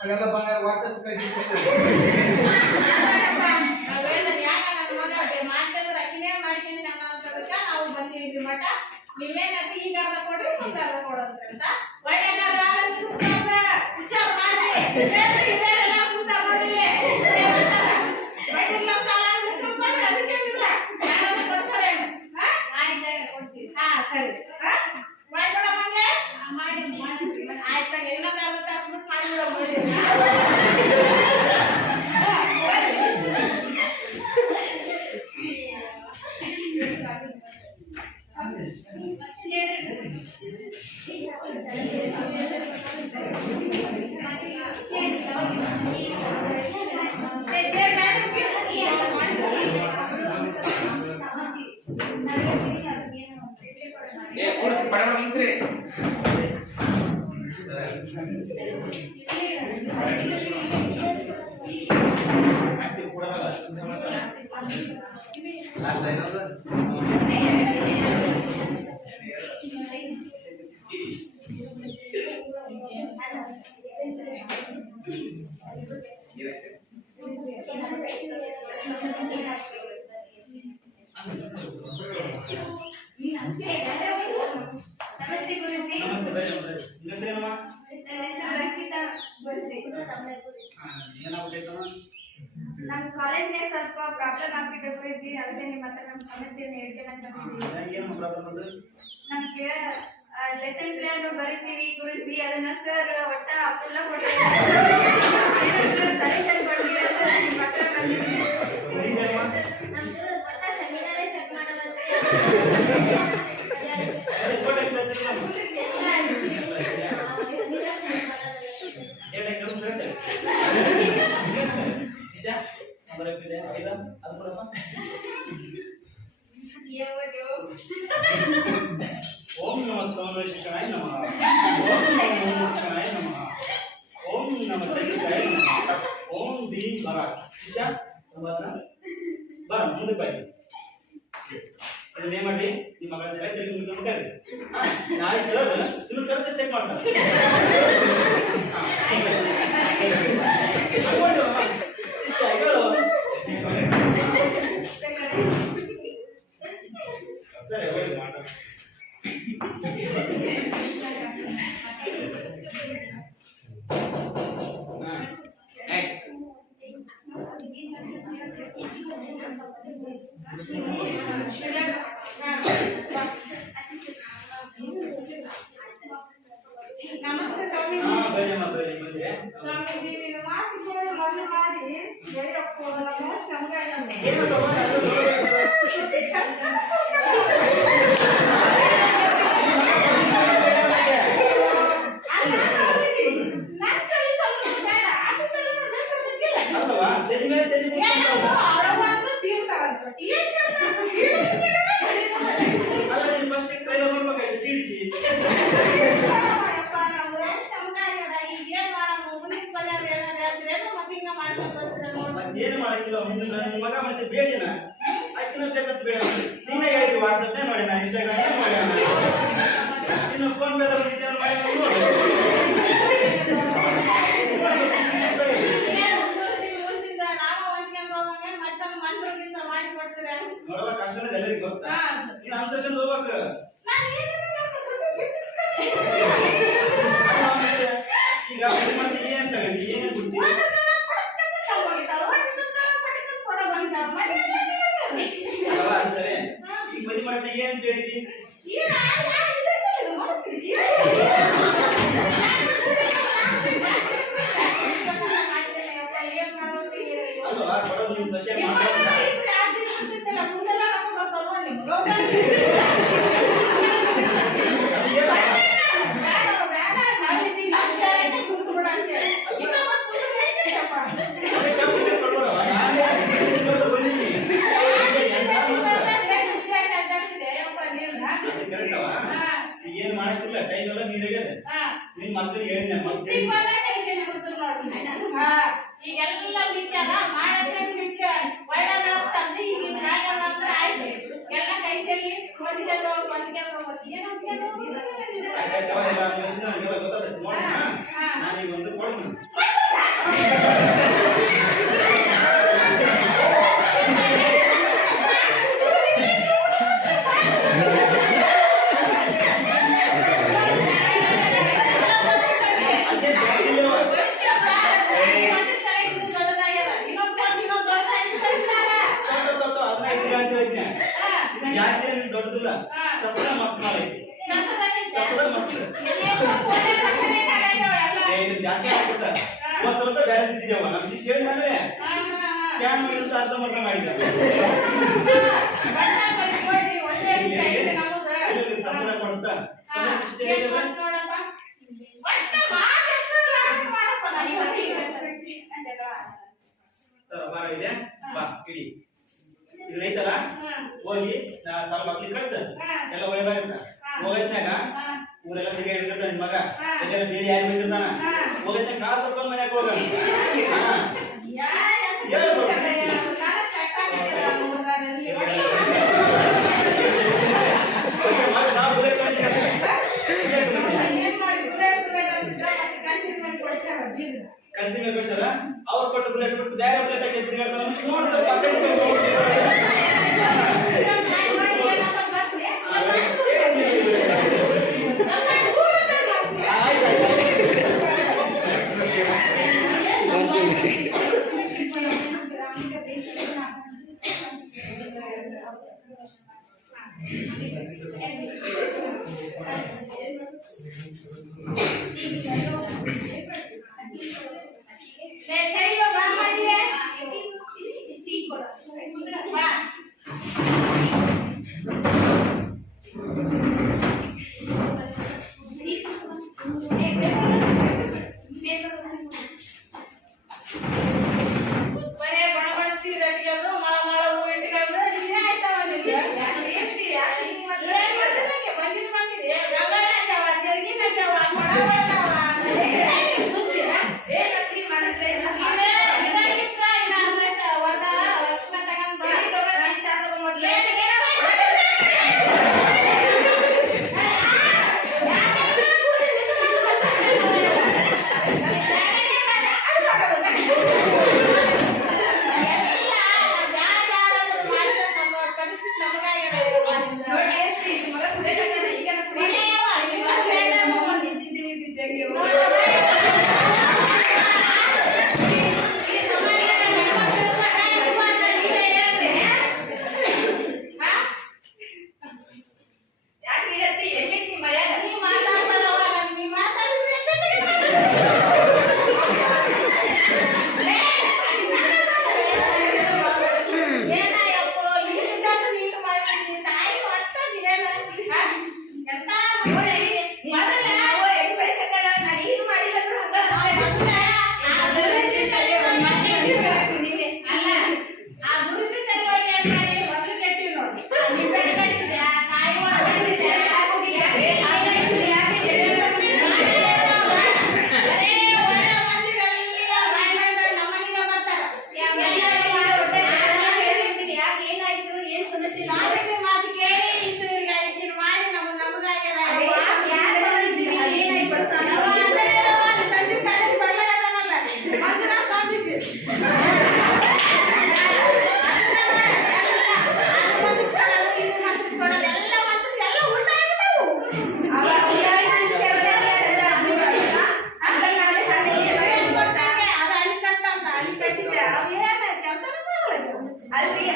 ಅದೆಲ್ಲ ಬಂಗಾರ ವಾಟ್ಸಪ್ ಕಳಿಸಿ ನಾವು ಬಂದಿದ್ದೀವಿ ಮಠ ನೀವೇನಂತ ಈಗ ಕೊಡ್ರಿ ಮುಂದೆ ಕೊಡೋದ್ರಿ ಅಂತ ಒಳ್ಳೆ ವಿಚಾರ ಮಾಡಿ ಸರಿ ಆಯ್ತಾ ಎಲ್ಲ ತಾಸ್ಬಿಟ್ಟು ಮಾಡಿಬಿಡೋ ನಮಸ್ತೆ ಗುರುಜಿ. ರಕ್ಷಿತಾ ಗುರುಜಿ. ನಮ್ಮ ಕಾಲೇಜ್ನಾಗ ಸ್ವಲ್ಪ ಪ್ರಾಬ್ಲಮ್ ಆಗ್ತಿದೆ ಗುರುಜಿ, ಅದಕ್ಕೆ ನಿಮ್ಮ ಹತ್ರ ನಮ್ಮ ಸಮಸ್ಯೆಯನ್ನು ಹೇಳ್ತೇನೆ ಅಂತ ಬಂದಿದ್ದೀವಿ. ನಮ್ಗೆ ಲೆಸನ್ ಪ್ಲಾನ್ ಬರೀತೀವಿ ಗುರುಜಿ, ಅದನ್ನ ಸರ್ ಒಟ್ಟ ಫುಲ್ಲ ಸಜೆಷನ್ ಕೊಡ್ತೀವಿ ಅಂತ ನಿಮ್ಮ ಹತ್ರ ಬಂದಿದ್ದೀವಿ. ನಮ್ದು ಒಟ್ಟ ಸೆಮಿನಾರೇ ಚೆಕ್ ಮಾಡೋದಂತೆ. ओम नमः शिवाय नमः। ओम नमः शिवाय नमः। ओम नमः शिवाय नमः। ओम दीन भरा शिष्या बा ಮುಂದೆ ಬನ್ನಿ. ಇದನ್ನೇ ಮಾಡಿ ನಿಮ್ಮ ಮಗಳ ಜೊತೆ ತಿರುಗಿ ಕರ್ರಿ. ನಾಳೆ ಸರ್ ನೀವು ಕರೆದು ಚೆಕ್ ಮಾಡ್ತಾರೆ. ಶಿಷ್ಯ ಹೇಳು. ಸರಿ ಹೋಗಿ ಮಾಡು. ನಮಸ್ತೆ ಸ್ವಾಮಿ. ಸ್ವಾಮಿ ನೀವು ಮಾತಿಗೆ ಮೊದಲು ಮಾಡಿ ಜಯಪ್ಪ ಏನು ಮಾಡಕ್ಕಿಲ್ಲ ಮುಂದಿನ ನಿಮ್ಮ ಮಗ ಮತ್ತೆ ಬೇಡಿನ ಆಕಿನ ಜಗತ್ತು ಬೇಡ ನೀನೇ ಹೇಳಿದ್ವಿ ವಾಟ್ಸಪ್ ನೋಡಿ ನಾನು ಇನ್ಸ್ಟಾಗ್ರಾಮ್ ಮಾಡಿ ಇನ್ನು ಫೋನ್ ಪೇ ಬಂದಿದ್ದೆ ಮಾಡಿ ನೋಡುವ ಕಷ್ಟದ ಎಲ್ಲರಿಗೂ ಗೊತ್ತಾ ನೀನು ಅನ್ಸರ್ಷನ್ ಹೋಗ್ಬೇಕು ಈಗ ಮತ್ತೆ ಏನ್ ತಗೊಂಡಿ ಏನೇನು ಬಿಡ್ತೀವಿ ಸರಿ ಈಗ ಮದುವೆ ಮಾಡತ್ತೆ ಏನ್ ಹೇಳಿದಿ ಅಲ್ವಾ ಕೊಡೋದು ನೀನು ಸಸ್ಯ ಏನ್ ಮಾಡಕ್ಕಿಲ್ಲ ಟೈಮ್ ಎಲ್ಲ ನೀರಿಗೆ ನಿನ್ ಮಕ್ಕಳಿಗೆ ಹೇಳಿದ್ದೆ ನೋಡಿ ಈಗೆಲ್ಲ ಮಿಕ್ಕ್ಯಾರ ಮಾಡಕ್ಕೆ ಮಿಕ್ಕ ಒಳ್ಳೆದ ತಂದು ಈಗ ಮ್ಯಾಗ ಮಾತ್ರ ಆಯ್ತು ಎಲ್ಲ ಕೈ ಚೆಲ್ಲಿ ಒಂದಿಗೆ ನಾನೀಗ ಒಂದು ಕೊಡ್ತೀನಿ ದೊಡ್ಡದಿಲ್ಲ ಸತ್ರ ಮಸ್ತ್ ಮಾಡೈತಿ ಸತ್ರ ಮಸ್ತ್ ಇದು ಜಾಸ್ತಿ ಆಗ್ಬಿಡ್ತ ಒಂದ್ ಸ್ವಲ್ಪ ಬೇರೆ ಸಿಕ್ಕಿದೇವ ನಮ್ ಶಿಷ್ಯ ಹೇಳಿದ್ರೆ ಸ್ಕ್ಯಾನ್ ಮಾಡಿದಂತ ಅರ್ಧಂಬರ್ಧ ಮಾಡಿದ ಸತ್ರ ಕೊಡ್ತ ಶಿಷ್ಯ ಹೇಳಿದ್ರೆ ಬಾರ ಇದೆ ಬಾ ಇಡಿ ಇದು ಐತಲ್ಲ ಹೋಗಿ ತಮ್ಮ ಮಕ್ಳಿಗೆ ಕಟ್ಟ ಎಲ್ಲ ಒಳ್ಳೇದಾಗಿರ್ತ ಹೋಗೈತ್ನಾಗ ಊರೆಲ್ಲ ತಿರುಗಾಡಿರ್ತ ನಿನ್ ಮಗ ಎಲ್ಲ ಬೇರೆ ಯಾರು ಬಿಟ್ಟಿರ್ತಾನ ಹೋಗೈತ್ನಾಗ ಕಾಲ್ ತಕೊಂಡ್ ಮನ್ಯಾಗ ಹೋಗ ಕಂತಿ ಮೇಲೆ ಕೊಡ್ಸಾರ ಅವ್ರು ಕೊಟ್ಟು ಬುಲೆಟ್ ಬಿಟ್ಟು ಬೇರೆ ಬುಲೆಟ್ ಹಾಕಿ ತಿರುಗಾಡ್ತಾವ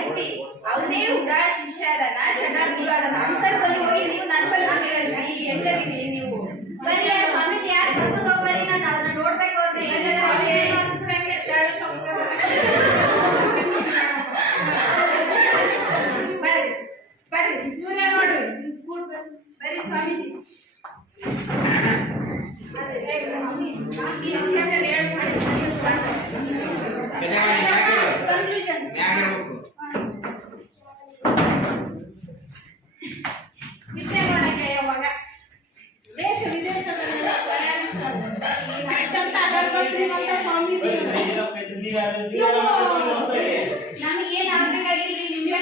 ನೋಡಿ ಅವನೇ ಉಡಾಳ ಶಿಷ್ಯ ಅದನ್ನ ಚೆನ್ನಾಗಿ ಬಿಡೋದನ್ನ ಅಂತರದಲ್ಲಿ ಹೋಗಿ ನೀವು ನನ್ನ ಬಳಿ ಬಂದಿರಲ್ರಿ ಹೆಂಗದಿರಿ ನೀವು ಬರೀ ಸ್ವಾಮೀಜಿ ಯಾರು ಕರ್ಕೊಂಡು ಹೋಗ್ಬರಿ ನಾನು ಅವ್ರನ್ನ ನೋಡ್ಬೇಕು ಅಂದ್ರೆ ಬರ್ರಿ ಇವರೇ ನೋಡ್ರಿ ಬರ್ರಿ ಸ್ವಾಮೀಜಿ ಕನ್ಕ್ಲೂಷನ್ ವಿದ್ಯೆ ಮಾಡಕ್ಕೆ ಯಾವಾಗ ದೇಶ ವಿದೇಶದಲ್ಲಿ ಪ್ರಯಾಣಿಸ್ತಾರೆ ಅಷ್ಟಂತ ಆಗಲ್ಲ ಶ್ರೀಮಂತ ಸ್ವಾಮೀಜಿ ನಮಗೇನ್ ಆಗ್ಬೇಕಾಗಿಲ್ಲ ನಿಮ್ಗೆ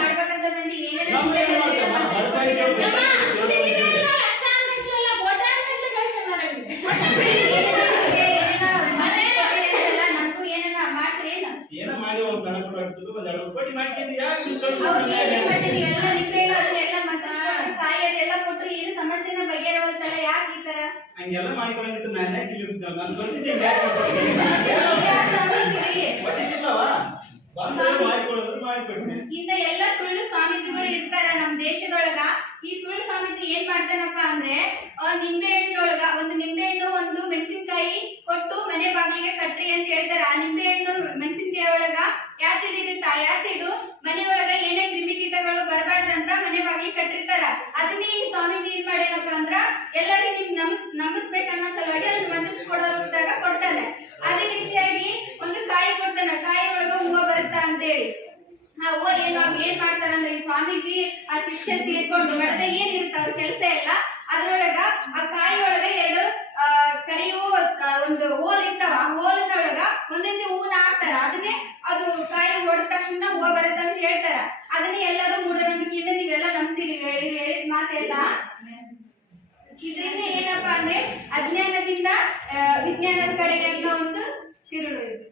ಮಾಡ್ಬೇಕಂತ ಬಂದು ಏನೇನು ನಮಗೂ ಏನೇನ ಮಾಡ್ರಿ ಏನು ಏನೋ ಮಾಡಿ ಒಂದು ಸಣ್ಣ ಪುಟ್ಟ ಆಗ್ತದೆ ಒಂದು 2 ಕೋಟಿ ಮಾಡ್ಕೊಂಡ್ರಿ ಯಾಕೆ ಎಲ್ಲ ನಿಂಬೆಹಣ್ಣು ಅದನ್ನೆಲ್ಲ ಮತ್ತೆ ಕಾಯಿ ಅದೆಲ್ಲ ಕೊಟ್ರು ಏನು ಸಮಸ್ಯೆನ ಬಗೆಹರವಲ್ತಲ್ಲ ಯಾಕೆ ಈ ತರ ಹಂಗೆಲ್ಲ ಮಾಡಿಕೊಂಡಿದ್ದು ನಾನು ಯಾಕೆ ಇಲ್ಲಿ ನಾನು ಬರ್ತಿದ್ದೀನಿ ಯಾಕೆ ಬರ್ತಿದ್ದಿಲ್ಲವಾ ಬಂದ್ರೆ ಮಾಡಿಕೊಳ್ಳೋದು ಮಾಡಿಕೊಡ್ತೀನಿ ಇಂತ ಎಲ್ಲ ಸುಳ್ಳು ಸ್ವಾಮೀಜಿಗಳು ಇರ್ತಾರ ನಮ್ ದೇಶದೊಳಗ ಈ ಸುಳ್ಳು ಸ್ವಾಮೀಜಿ ಏನ್ ಮಾಡ್ತಾನಪ್ಪ ಅಂದ್ರೆ ನಿಂಬೆಹಣ್ಣಿನೊಳಗ ಒಂದು ನಿಂಬೆಹಣ್ಣು ಒಂದು ಮೆಣಸಿನಕಾಯಿ ಕೊಟ್ಟು ಮನೆ ಬಾಗಿಲಿಗೆ ಕಟ್ರಿ ಅಂತ ಹೇಳ್ತಾರ ಆ ನಿಂಬೆಹಣ್ಣು ಮೆಣಸಿನಕಾಯಿ ಒಳಗ ಆಸಿಡ್ ಇರುತ್ತ ಆಸಿಡ್ ಮನೆಯೊಳಗ ಏನೇ ಕ್ರಿಮಿಕೀಟಗಳು ಬರಬಾರ್ದಂತ ಮನೆ ಬಾಗಿಲಿಗೆ ಕಟ್ಟಿರ್ತಾರ ಅದನ್ನೇ ಈ ಸ್ವಾಮೀಜಿ ಏನ್ ಮಾಡ್ಯಾನಪ್ಪ ಅಂದ್ರ ಎಲ್ಲರಿಗೂ ನಿಮ್ ನಮಸ್ಬೇಕನ್ನೋ ಸಲುವಾಗಿ ಅದನ್ನ ಬಂಧಿಸ್ಕೊಡೋದಾಗ ಕೊಡ್ತಾನೆ ಅದೇ ರೀತಿಯಾಗಿ ಒಂದು ಕಾಯಿ ಕೊಡ್ತಾನ ಕಾಯಿ ಒಳಗ ಹೂವು ಬರುತ್ತಾ ಅಂತೇಳಿ ಆ ಹೂವ ಏನ್ ಮಾಡ್ತಾರಂದ್ರೆ ಈ ಸ್ವಾಮೀಜಿ ಆ ಶಿಷ್ಯ ಸೇರ್ಕೊಂಡು ಮಡದ ಏನ್ ಇರ್ತಾವ ಕೆಲಸ ಎಲ್ಲ ಅದ್ರೊಳಗ ಆ ಕಾಯಿ ಒಳಗ 2 ಕರಿ ಹೂವು ಒಂದು ಹೋಲ್ ಇರ್ತಾವ ಆ ಹೋಲಿನೊಳಗ ಒಂದೊಂದೇ ಹೂವನ್ನ ಹಾಕ್ತಾರ ಅದನ್ನೇ ಅದು ಕಾಯಿ ಹೊಡೆದ ತಕ್ಷಣ ಹೂವು ಬರುತ್ತೆ ಅಂತ ಹೇಳ್ತಾರ ಅದನ್ನೇ ಎಲ್ಲರೂ ಮೂಢನಂಬಿಕೆಯಿಂದ ನೀವೆಲ್ಲ ನಂಬ್ತೀರಿ ಹೇಳಿದ ಮಾತೆಲ್ಲ ಇದರಿಂದ ಏನಪ್ಪಾ ಅಂದ್ರೆ ಅಜ್ಞಾನದಿಂದ ವಿಜ್ಞಾನದ ಕಡೆಗೆ ಅನ್ನೋ ಒಂದು ತಿರುಳು ಇದು